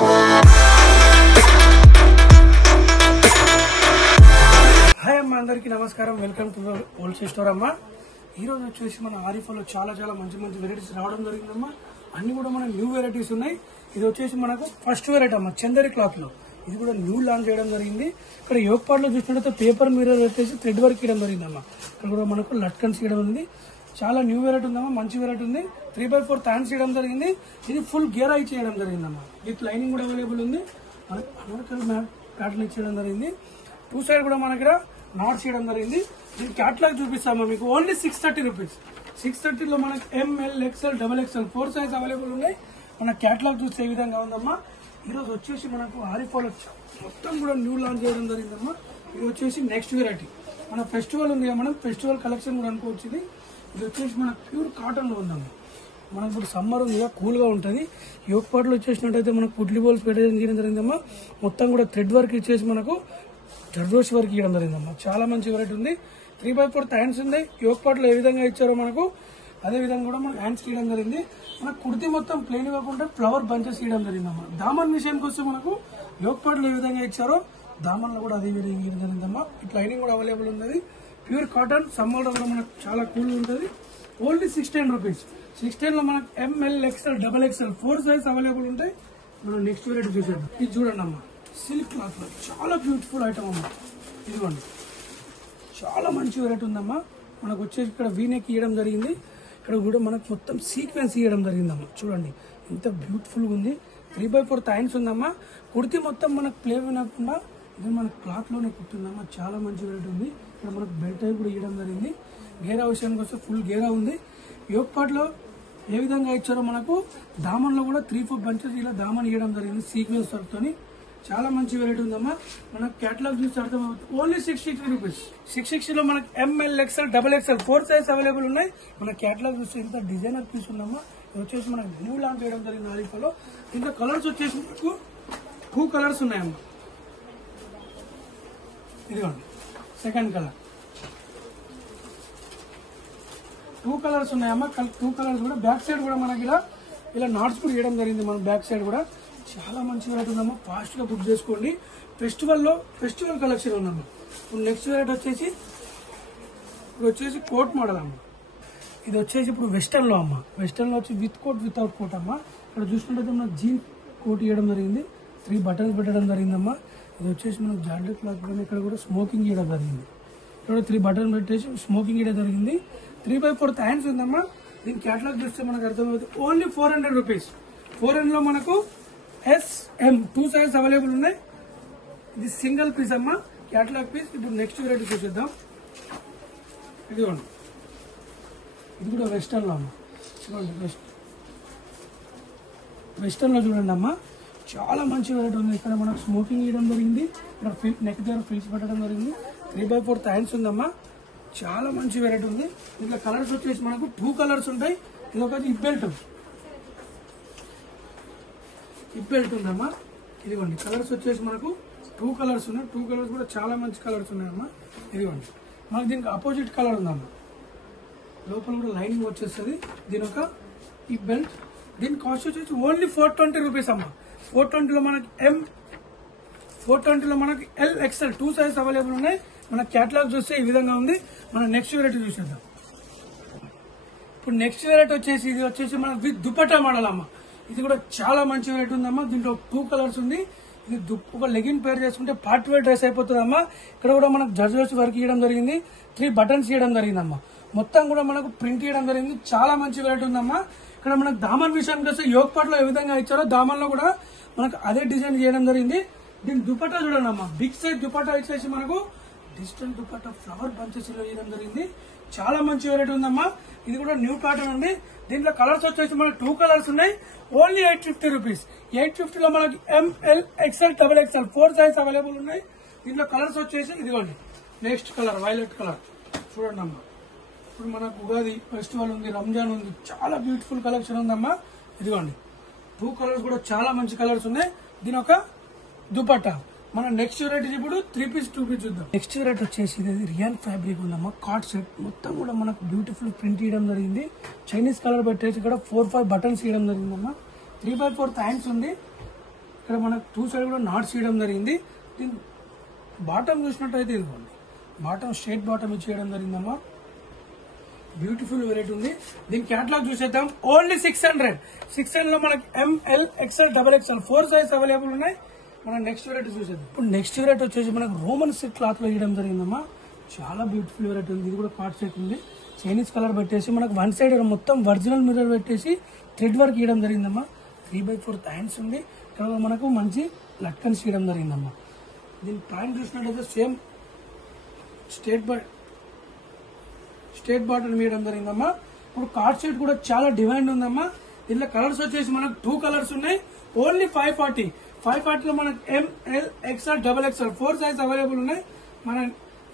Hi అమ్మ, అందరికీ నమస్కారం. వెల్కమ్ టు హోల్సేల్ స్టోర్ అమ్మ. ఈ రోజు వచ్చేసి మన ఆరిఫోలో చాలా మంచి వెరైటీస్ రావడం జరిగిందమ్మా. అన్ని కూడా మన న్యూ వెరైటీస్ ఉన్నాయి. ఇది వచ్చేసి మనకు ఫస్ట్ వెరైటీ అమ్మ, చందరి క్లాత్ లో. ఇది కూడా న్యూ లాంచ్ చేయడం జరిగింది. ఇక్కడ యోగ్ పార్ట్ లో చూసినట్టయితే పేపర్ మిర్రర్ వచ్చేసి థ్రెడ్ వర్క్ ఇవ్వడం జరిగిందమ్మా. ఇక్కడ కూడా మనకు లట్కన్స్ ఇవ్వడం ఉంది. చాలా న్యూ వెరైటీ ఉందమ్మా, మంచి వెరైటీ ఉంది. 3x4 థ్యాంక్స్ ఇవ్వడం జరిగింది. ఇది ఫుల్ గేర్ ఐ చేయడం జరిగిందమ్మా. విత్ లైనింగ్ కూడా అవైలబుల్ ఉంది. అమెరికన్ ప్యాటర్న్ ఇచ్చేయడం జరిగింది. టూ సైడ్ కూడా మన ఇక్కడ నాట్స్ చేయడం జరిగింది. దీని క్యాటలాగ్ చూపిస్తామా మీకు. Only 630 rupees. 630లో మనకి ML, XL, XXL 4 size available ఉన్నాయి. మన క్యాటలాగ్ చూస్తే ఏ విధంగా ఉందమ్మా. ఈ రోజు వచ్చేసి మనకు ఆరిఫోలో మొత్తం కూడా న్యూ లాంచ్ చేయడం జరిగిందమ్మా. ఇది వచ్చేసి నెక్స్ట్ వెరైటీ. మన ఫెస్టివల్ ఉంది, మనం ఫెస్టివల్ కలెక్షన్ కూడా అనుకోవచ్చు. ఇది వచ్చేసి మన ప్యూర్ కాటన్ లో ఉందమ్మా. మనకు ఇప్పుడు సమ్మర్ ఉంది, కూల్ గా ఉంటుంది. యోగ్ పార్ట్లో వచ్చేసినట్టయితే మనకు పుట్లి బోల్స్ పెట్టడం జరిగిందమ్మా. మొత్తం కూడా థ్రెడ్ వర్క్ ఇచ్చేసి మనకు జర్దోష్ వర్క్ ఇవ్వడం జరిగిందమ్మా. చాలా మంచి వెరైటీ ఉంది. 3x4 హ్యాండ్స్ ఉంది. యోగ్ పార్ట్లో ఏ విధంగా ఇచ్చారో మనకు అదే విధంగా కూడా మనకు హ్యాండ్స్ ఇవ్వడం జరిగింది. మనకు కుర్తి మొత్తం ప్లెయిన్ ఇవ్వకుండా ఫ్లవర్ బంచెస్ ఇవ్వడం జరిగిందమ్మా. దామన్ విషయానికి వస్తే మనకు యోగ్ పార్ట్లో ఏ విధంగా ఇచ్చారో దామన్ లో కూడా అదే విధంగా ఇవ్వడం జరిగిందమ్మా. ఇట్లా లైనింగ్ కూడా అవైలబుల్ ఉన్నది. ప్యూర్ కాటన్, సమ్మర్ లో కూడా మనకు చాలా కూల్ ఉంటుంది. Only 610 rupees. 610 లో మనకు ML, XL, XXL 4 size available ఉంటాయి. మనం నెక్స్ట్ వెరైటీ చూసేద్దాం. ఇది చూడండి అమ్మా, సిల్క్ క్లాత్ లో చాలా బ్యూటిఫుల్ ఐటమ్ అమ్మా. ఇదిగోండి, చాలా మంచి వెరైటీ ఉందమ్మా. మనకు వచ్చేసి ఇక్కడ వీనెక్ ఇవ్వడం జరిగింది. ఇక్కడ కూడా మనకు మొత్తం సీక్వెన్స్ ఇవ్వడం జరిగిందమ్మా. చూడండి ఎంత బ్యూటిఫుల్ గా ఉంది. 3x4 హ్యాండ్స్ ఉందమ్మా. కుర్తి మొత్తం మనకు ప్లే వినకుండా ఇది మనకు క్లాత్ లోనే కుట్టిందమ్మా. చాలా మంచి వెరైటీ ఉంది. ఇక్కడ మనకు బెల్ట్ టైప్ కూడా ఇవ్వడం జరిగింది. గేరా విషయానికి వస్తే ఫుల్ గేరా ఉంది. యోగ్ పార్ట్ లో ఏ విధంగా ఇచ్చారో మనకు దామన్ లో కూడా 3-4 బంచెస్ ఇలా దామన్ ఇవ్వడం జరిగింది సీక్వెన్స్ వర్క్ తోని. చాలా మంచి వెరైటీ ఉందమ్మా. మనకు క్యాటలాగ్ చూస్తే అర్థమవుతుంది. Only 660 rupees. 660 లో మనకు ML, XL, XXL 4 size available ఉన్నాయి. మన క్యాటలాగ్ చూస్తే ఇంత డిజైనర్ పీస్ ఉందమ్మా. ఇది వచ్చేసి మనకు న్యూ లాంచ్ చేయడం జరిగింది ఆరిఫోలో. ఇంకా కలర్స్ వచ్చేసి మనకు 2 కలర్స్ ఉన్నాయమ్మా. ఇదిగోండి సెకండ్ కలర్. 2 కలర్స్ ఉన్నాయమ్మా. 2 కలర్స్ కూడా బ్యాక్ సైడ్ కూడా మనకి ఇలా నాట్స్ కూడా ఇవ్వడం జరిగింది. మన బ్యాక్ సైడ్ కూడా చాలా మంచి వెరైటీ ఉందమ్మా. ఫాస్ట్ గా బుక్ చేసుకోండి. ఫెస్టివల్ కలెక్షన్ ఉందమ్మా. ఇప్పుడు నెక్స్ట్ వెరైటీ వచ్చేసి కోట్ మోడల్ అమ్మా. ఇది వచ్చేసి ఇప్పుడు వెస్టర్న్ లో అమ్మా. వెస్టర్న్ లో వచ్చి విత్ కోట్, వితౌట్ కోట్ అమ్మా. ఇక్కడ చూసుకుంటే మన జీన్ కోట్ ఇవ్వడం జరిగింది. 3 బటన్స్ పెట్టడం జరిగిందమ్మా. ఇది వచ్చేసి మనకు జార్జెట్ క్లాత్ కూడా ఇక్కడ కూడా స్మోకింగ్ ఇవ్వడం జరిగింది. ఇక్కడ 3 బటన్ పెట్టేసి స్మోకింగ్ ఇవ్వడం జరిగింది. 3x4 హ్యాండ్స్ ఉందమ్మా. దీని క్యాటలాగ్ చూస్తే మనకు అర్థమవుతుంది. Only 400 rupees. 400 లో మనకు SM 2 సైజ్ అవైలబుల్ ఉన్నాయి. ఇది సింగిల్ పీస్ అమ్మా, క్యాటలాగ్ పీస్. ఇప్పుడు నెక్స్ట్ వెరైటీ చూసేద్దాం. ఇదిగోండి, ఇది కూడా వెస్టర్న్ లో అమ్మా. చూడండి వెస్టర్న్ లో చూడండి అమ్మా. చాలా మంచి వెరైటీ ఉంది. ఇక్కడ మనకు స్మోకింగ్ ఇవ్వడం జరిగింది. ఇక్కడ నెక్ దగ్గర ఫ్రిల్స్ పెట్టడం జరిగింది. 3x4 హ్యాండ్స్ ఉందమ్మా. చాలా మంచి వెరైటీ ఉంది. ఇంట్లో కలర్స్ వచ్చేసి మనకు 2 కలర్స్ ఉంటాయి. ఇది ఒకటి ఇబ్బెల్ట్ ఉందమ్మా. ఇదిగోండి కలర్స్ వచ్చేసి మనకు 2 కలర్స్ ఉన్నాయి. 2 కలర్స్ కూడా చాలా మంచి కలర్స్ ఉన్నాయమ్మా. ఇదిగోండి మనకు దీనికి అపోజిట్ కలర్ ఉందమ్మా. లోపల కూడా లైనింగ్ వచ్చేస్తుంది. దీని ఒక ఇబ్బెల్ట్. దీని కాస్ట్ వచ్చేసి ఓన్లీ 420 రూపీస్ అమ్మా. 420లో మనకి L, XL 2 సైజ్ అవైలబుల్ ఉన్నాయి. మన క్యాటలాగ్ చూస్తే ఈ విధంగా ఉంది. మన నెక్స్ట్ వెరైటీ చూసేద్దాం. ఇప్పుడు నెక్స్ట్ వెరైటీ వచ్చేసి ఇది వచ్చేసి మన విత్ దుపట్టా మోడల్ అమ్మా. ఇది కూడా చాలా మంచి వెరైటీ ఉందమ్మా. దీంట్లో 2 కలర్స్ ఉంది. ఇది ఒక లెగిన్ పేర్ చేసుకుంటే పార్ట్ వేర్ డ్రెస్ అయిపోతుంది అమ్మా. ఇక్కడ కూడా మనకు జర్జోస్ వర్క్ ఇవ్వడం జరిగింది. 3 బటన్స్ ఇవ్వడం జరిగిందమ్మా. మొత్తం కూడా మనకు ప్రింట్ ఇవ్వడం జరిగింది. చాలా మంచి వెరైటీ ఉందమ్మా. ఇక్కడ మనకు దామన్ విషయానికి వస్తే యోగ్ పార్ట్ లో ఏ విధంగా ఇచ్చారో దామన్ లో కూడా మనకు అదే డిజైన్ చేయడం జరిగింది. దీని దుపట్టా చూడండి అమ్మా. బిగ్ సైజ్ దుపట్టా ఇచ్చేసి మనకు డిజిటల్ దుపట్టా ఫ్లవర్ బంచెస్ లో చేయడం జరిగింది. చాలా మంచి వెరైటీ ఉందమ్మా. ఇది కూడా న్యూ ప్యాటర్న్ ఉంది. దీంట్లో కలర్స్ వచ్చేసి మనకు 2 కలర్స్ ఉన్నాయి. Only 850 rupees. 850 లో మనకి ML, XL, XXL 4 size available ఉన్నాయి. దీంట్లో కలర్స్ వచ్చేసి ఇదిగోండి నెక్స్ట్ కలర్ వైలెట్ కలర్. చూడండి అమ్మా, ఇప్పుడు మనకు ఉగాది ఫెస్టివల్ ఉంది, రంజాన్ ఉంది. చాలా బ్యూటిఫుల్ కలెక్షన్ ఉందమ్మా. ఇదిగోండి 2 కలర్స్ కూడా చాలా మంచి కలర్స్ ఉన్నాయి. దీని ఒక దుపట్టా. మన నెక్స్ట్ వెరైటీ ఇప్పుడు 3 పీస్ 2 పీస్ చూద్దాం. నెక్స్ట్ వెరైటీ వచ్చేసి ఇది రియల్ ఫ్యాబ్రిక్ ఉందమ్మా. కార్డ్ సెట్ మొత్తం కూడా మనకు బ్యూటిఫుల్ ప్రింట్ ఇవ్వడం జరిగింది. చైనీస్ కలర్ పెట్టేసి ఇక్కడ 4-5 బటన్స్ ఇవ్వడం జరిగిందమ్మా. 3x4 హ్యాండ్స్ ఉంది. ఇక్కడ మనకు 2 సైడ్ కూడా నాట్స్ ఇవ్వడం జరిగింది. దీని బాటమ్ చూసినట్టయితే ఇదిగోండి, బాటమ్ స్ట్రైట్ బాటమ్ ఇచ్చేయడం జరిగిందమ్మా. బ్యూటిఫుల్ వెరైటీ ఉంది. దీని క్యాటలాగ్ చూసేద్దాం. ఓన్లీ 600 లో మనకి ML XL XXL 4 size available ఉన్నాయి. మనం నెక్స్ట్ వెరైటీ చూసేద్దాం. ఇప్పుడు నెక్స్ట్ వెరైటీ వచ్చేసి మనకు రోమన్ సిల్క్ క్లాత్ లో ఇవ్వడం జరిగిందమ్మా. చాలా బ్యూటిఫుల్ వెరైటీ ఉంది. ఇది కూడా పార్ట్ సెట్ ఉంది. చైనీస్ కలర్ పెట్టేసి మనకు వన్ సైడ్ మొత్తం ఒరిజినల్ మిర్రర్ పెట్టేసి థ్రెడ్ వర్క్ ఇవ్వడం జరిగిందమ్మా. 3/4 హ్యాండ్స్ ఉంది. ఇక్కడ మనకు మంచి లట్కన్స్ ఇవ్వడం జరిగిందమ్మా. దీని ప్యాంట్ చూసినట్టయితే సేమ్ స్ట్రేట్ బాటమ్ ఇవ్వడం జరిగిందమ్మా. ఇప్పుడు కార్డ్ సెట్ కూడా చాలా డిమాండ్ ఉందమ్మా. దీంట్లో కలర్స్ వచ్చేసి మనకు 2 కలర్స్ ఉన్నాయి. ఓన్లీ 540 లో మనకు ML XL XXL 4 size available ఉన్నాయి. మన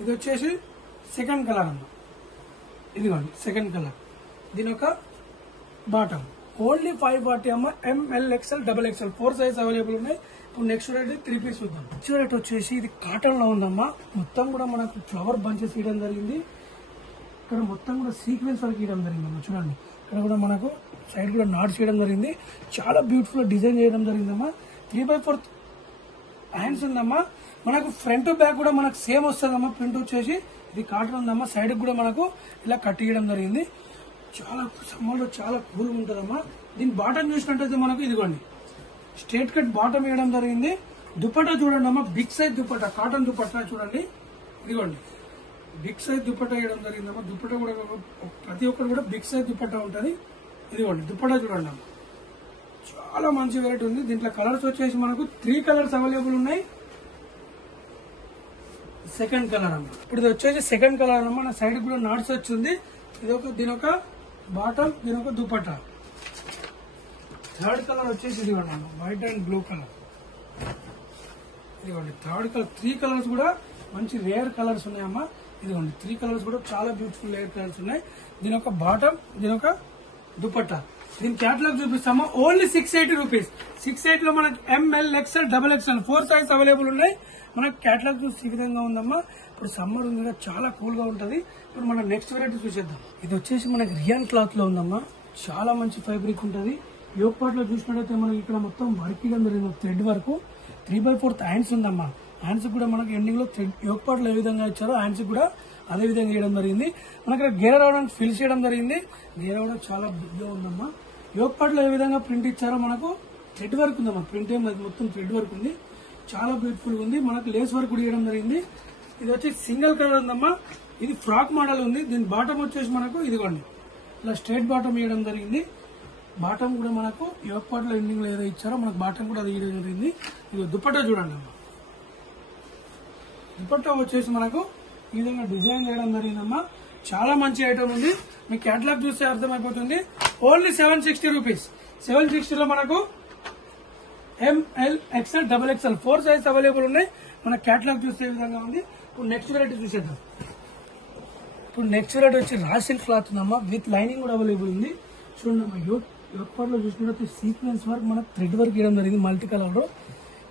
ఇది వచ్చేసి సెకండ్ కలర్ అమ్మా. ఇదిగోండి సెకండ్ కలర్. దీని ఒక బాటమ్ ఓన్లీ 540 అమ్మ. ML XL XXL 4 size available ఉన్నాయి. ఇప్పుడు నెక్స్ట్ వెరైటీ 3 పీస్ చూద్దాం. నెక్స్ట్ వెరైటీ వచ్చేసి ఇది కాటన్ లో ఉందమ్మా. మొత్తం కూడా మనకు ఫ్లవర్ బంచెస్ ఇవ్వడం జరిగింది. ఇక్కడ మొత్తం కూడా సీక్వెన్స్ వర్క్ ఇవ్వడం జరిగిందమ్మా. చూడండి, ఇక్కడ కూడా మనకు సైడ్ కూడా నాట్స్ చేయడం జరిగింది. చాలా బ్యూటిఫుల్ డిజైన్ చేయడం జరిగిందమ్మా. 3/4 హ్యాండ్స్ ఉందమ్మా. మనకు ఫ్రంట్ బ్యాక్ కూడా మనకు సేమ్ వస్తుందమ్మా. ప్రింట్ వచ్చేసి ఇది కాటన్ ఉందమ్మా. సైడ్ కూడా మనకు ఇలా కట్ చేయడం జరిగింది. చాలా సమ్మర్ లో చాలా కూల్ ఉంటుందమ్మా. దీని బాటమ్ చూసినట్టయితే మనకు ఇదిగోండి స్ట్రేట్ కట్ బాటమ్ వేయడం జరిగింది. దుపట్టా చూడండి అమ్మా, big size dupatta, cotton dupatta చూడండి. ఇదిగోండి బిగ్ సైజ్ దుపట్టా వేయడం జరిగిందమ్మా. దుపట్టా కూడా ప్రతి ఒక్కరు కూడా బిగ్ సైజ్ దుపట్టా ఉంటుంది. ఇదిగోండి దుపట్టా చూడండి అమ్మా. చాలా మంచి వెరైటీ ఉంది. దీంట్లో కలర్స్ వచ్చేసి మనకు 3 కలర్స్ అవైలబుల్ ఉన్నాయి. సెకండ్ కలర్ అమ్మ. ఇప్పుడు ఇది వచ్చేసి సెకండ్ కలర్ అమ్మ. నా సైడ్ కూడా నాట్స్ వచ్చింది. దీనొక బాటమ్, దీనొక దుపట్టా. థర్డ్ కలర్ వచ్చేసి ఇదిగోండి అమ్మ, వైట్ అండ్ బ్లూ కలర్. ఇదిగోండి థర్డ్ కలర్. 3 కలర్స్ కూడా మంచి రేర్ కలర్స్ ఉన్నాయమ్మా. ఇదిగోండి 3 కలర్స్ కూడా చాలా బ్యూటిఫుల్ రేర్ కలర్స్ ఉన్నాయి. దీనొక బాటమ్, దీనొక దుపట్టా. దీని క్యాటలాగ్ చూపిస్తామా. Only 680 rupees. 680 లో మనకి ML XL XXL 4 size available ఉన్నాయి. మనకి క్యాటలాగ్ చూసి ఈ విధంగా ఉందమ్మా. ఇప్పుడు సమ్మర్ ఉంది కదా, చాలా కూల్ గా ఉంటది. ఇప్పుడు మనం నెక్స్ట్ వెరైటీ చూసేద్దాం. ఇది వచ్చేసి మనకి రియాన్ క్లాత్ లో ఉందమ్మా. చాలా మంచి ఫ్యాబ్రిక్ ఉంటది. యోగ్ పార్ట్ లో చూసినట్టయితే మనకి ఇక్కడ మొత్తం వర్క్ ఇవ్వడం జరిగింది. థ్రెడ్ వరకు 3/4 హ్యాండ్స్ ఉందమ్మా. హ్యాండ్స్ కూడా మనకి ఎండింగ్ లో థ్రెడ్ యోగ్ పార్ట్ లో ఏ విధంగా ఇచ్చారో హ్యాండ్స్ కూడా అదే విధంగా చేయడం జరిగింది. మనకి గేర రావడానికి ఫిల్ చేయడం జరిగింది. గేర కూడా చాలా బిగ్ గా ఉందమ్మా. యోగ్ పార్ట్ లో ఏ విధంగా ప్రింట్ ఇచ్చారో మనకు థ్రెడ్ వర్క్ ఉందమ్మా. ప్రింట్ ఏం లేదు, మొత్తం థ్రెడ్ వర్క్ ఉంది. చాలా బ్యూటిఫుల్ ఉంది. మనకు లేస్ వర్క్ కూడా ఇవ్వడం జరిగింది. ఇది వచ్చి సింగిల్ కలర్ ఉందమ్మా. ఇది ఫ్రాక్ మోడల్ ఉంది. దీని బాటమ్ వచ్చేసి మనకు ఇదిగోండి ఇలా స్ట్రైట్ బాటమ్ ఇవ్వడం జరిగింది. బాటమ్ కూడా మనకు యోగ్ పార్ట్ లో ఎండింగ్ లో ఏదో ఇచ్చారో మనకు బాటమ్ కూడా అది ఇవ్వడం జరిగింది. ఇది దుపట్టా చూడండి అమ్మా. దుపట్టా వచ్చేసి మనకు ఈ విధంగా డిజైన్ చేయడం జరిగిందమ్మా. చాలా మంచి ఐటమ్ ఉంది. మీ క్యాటలాగ్ చూస్తే అర్థమైపోతుంది. Only 760 rupees. 760 లో మనకు ML XL XXL 4 size available ఉన్నాయి. మన క్యాటలాగ్ చూస్తే ఈ విధంగా ఉంది. ఇప్పుడు నెక్స్ట్ వెరైటీ చూసేద్దాం. ఇప్పుడు నెక్స్ట్ వెరైటీ వచ్చి రా సిల్క్ క్లాత్ ఉందమ్మా. విత్ లైనింగ్ కూడా అవైలబుల్ ఉంది. చూడండి అమ్మా, యోగ్ పార్ట్ లో చూసినట్టు సీక్వెన్స్ వర్క్ మనకు థ్రెడ్ వర్క్ ఇవ్వడం జరిగింది మల్టీ కలర్ లో.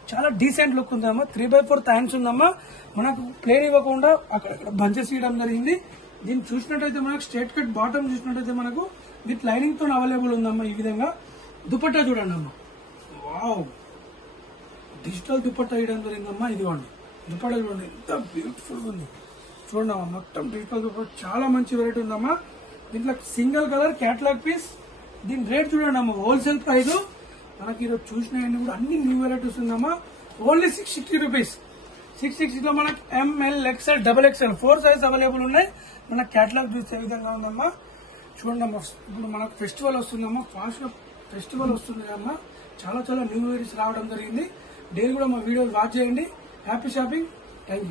చాలా డీసెంట్ లుక్ ఉందమ్మా. 3/4 హ్యాండ్స్ ఉందమ్మా. మనకు ప్లేన్ ఇవ్వకుండా అక్కడ బంచెస్ ఇవ్వడం జరిగింది. దీన్ని చూసినట్టయితే మనకు స్ట్రేట్ కట్ బాటమ్ చూసినట్టయితే మనకు విత్ లైనింగ్ తో అవైలబుల్ ఉందమ్మా. ఈ విధంగా దుపట్టా చూడండి అమ్మా. వావ్, డిజిటల్ దుపట్టా ఇవ్వడం జరిగిందమ్మా. ఇదిగోండి దుపట్టా చూడండి ఎంత బ్యూటిఫుల్ ఉంది. చూడండి అమ్మా, మొత్తం డిజిటల్ దుపట్టా. చాలా మంచి వెరైటీ ఉందమ్మా. దీంట్లో సింగిల్ కలర్ క్యాటలాగ్ పీస్. దీని రేట్ చూడండి అమ్మా, హోల్సేల్ ప్రైస్. మనకి ఈరోజు చూసినవన్నీ కూడా అన్ని న్యూ వెరైటీస్ ఉందమ్మా. Only 660 rupees. 660 లో మనకి ML XL XXL 4 size available ఉన్నాయి. మన క్యాటలాగ్ చూసే విధంగా ఉందమ్మా. చూడండి అమ్మా, ఇప్పుడు మనకు ఫెస్టివల్ వస్తుందమ్మా. ఫాస్ట్ గా ఫెస్టివల్ వస్తుంది అమ్మా. చాలా న్యూ వెరైటీస్ రావడం జరిగింది. డైలీ కూడా మా వీడియోలు వాచ్ చేయండి. Happy shopping. Thank you.